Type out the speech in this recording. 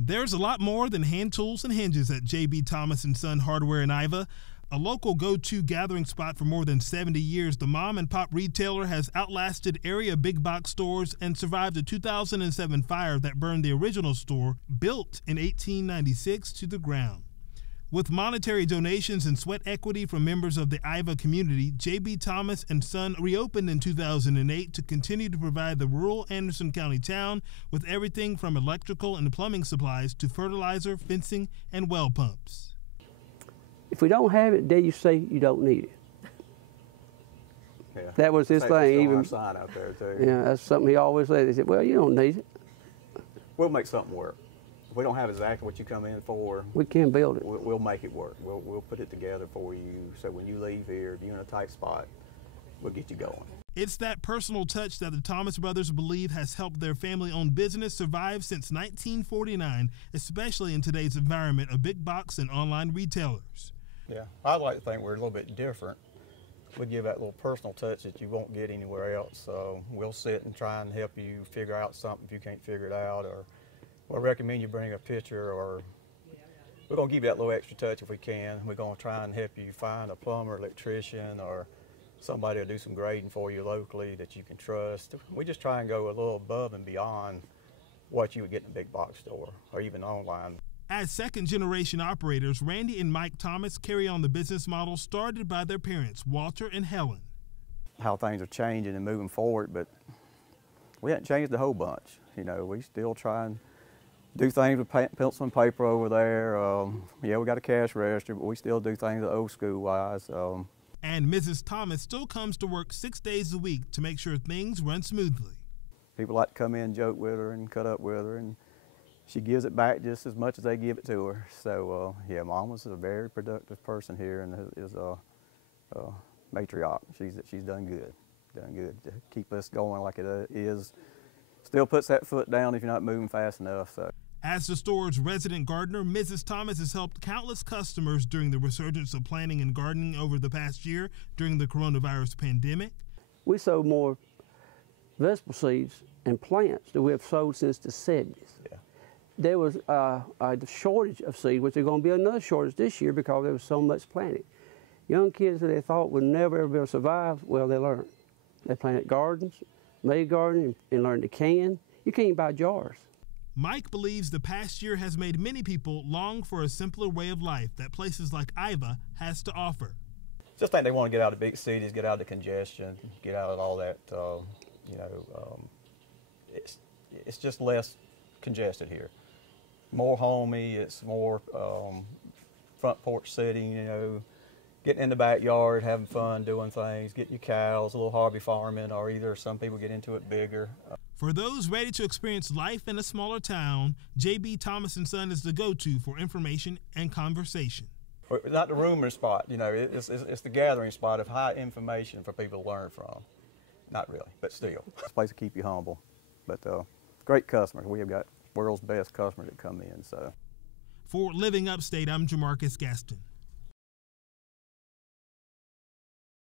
There's a lot more than hand tools and hinges at J.B. Thomas & Son Hardware in Iva. A local go-to gathering spot for more than 70 years, the mom-and-pop retailer has outlasted area big box stores and survived a 2007 fire that burned the original store, built in 1896, to the ground. With monetary donations and sweat equity from members of the Iva community, J.B. Thomas & Son reopened in 2008 to continue to provide the rural Anderson County town with everything from electrical and plumbing supplies to fertilizer, fencing, and well pumps. If we don't have it, then you say you don't need it. Yeah. That was his thing. Even our sign out there too. Yeah, that's something he always said. He said, "Well, you don't need it. We'll make something work. If we don't have exactly what you come in for, We can build it." we'll make it work. We'll put it together for you. So when you leave here, if you're in a tight spot, we'll get you going. It's that personal touch that the Thomas brothers believe has helped their family-owned business survive since 1949, especially in today's environment of big box and online retailers. Yeah, I like to think we're a little bit different. We give that little personal touch that you won't get anywhere else. So we'll sit and try and help you figure out something if you can't figure it out, or we'll recommend you bring a picture, or we're going to give you that little extra touch if we can. We're going to try and help you find a plumber, electrician, or somebody will do some grading for you locally that you can trust. We just try and go a little above and beyond what you would get in a big box store or even online. As second-generation operators, Randy and Mike Thomas carry on the business model started by their parents, Walter and Helen. How things are changing and moving forward, but we haven't changed a whole bunch. You know, we still try and do things with pencil and paper over there. Yeah, we got a cash register, but we still do things the old school wise. And Mrs. Thomas still comes to work 6 days a week to make sure things run smoothly. People like to come in, joke with her, and cut up with her, and she gives it back just as much as they give it to her. So yeah, Mama's a very productive person here and is a matriarch. She's done good to keep us going like it is. Still puts that foot down if you're not moving fast enough. So. As the store's resident gardener, Mrs. Thomas has helped countless customers during the resurgence of planting and gardening over the past year during the coronavirus pandemic. We sold more vegetable seeds and plants than we have sold since the 70s. Yeah. There was a shortage of seed, which there's going to be another shortage this year because there was so much planted. Young kids that they thought would never ever be able to survive, well, they learned. They planted gardens, made gardening, and learned to can. You can't even buy jars. Mike believes the past year has made many people long for a simpler way of life that places like Iva has to offer. Just think they want to get out of big cities, get out of the congestion, get out of all that, it's just less congested here. More homey, it's more front porch sitting, you know, getting in the backyard, having fun, doing things, getting your cows, a little hobby farming, or either some people get into it bigger. For those ready to experience life in a smaller town, J.B. Thomas & Son is the go-to for information and conversation. It's not the rumor spot, you know, it's the gathering spot of high information for people to learn from. Not really, but still. It's a place to keep you humble, but great customers. We have got world's best customers that come in. So. For Living Upstate, I'm Jamarcus Gaston.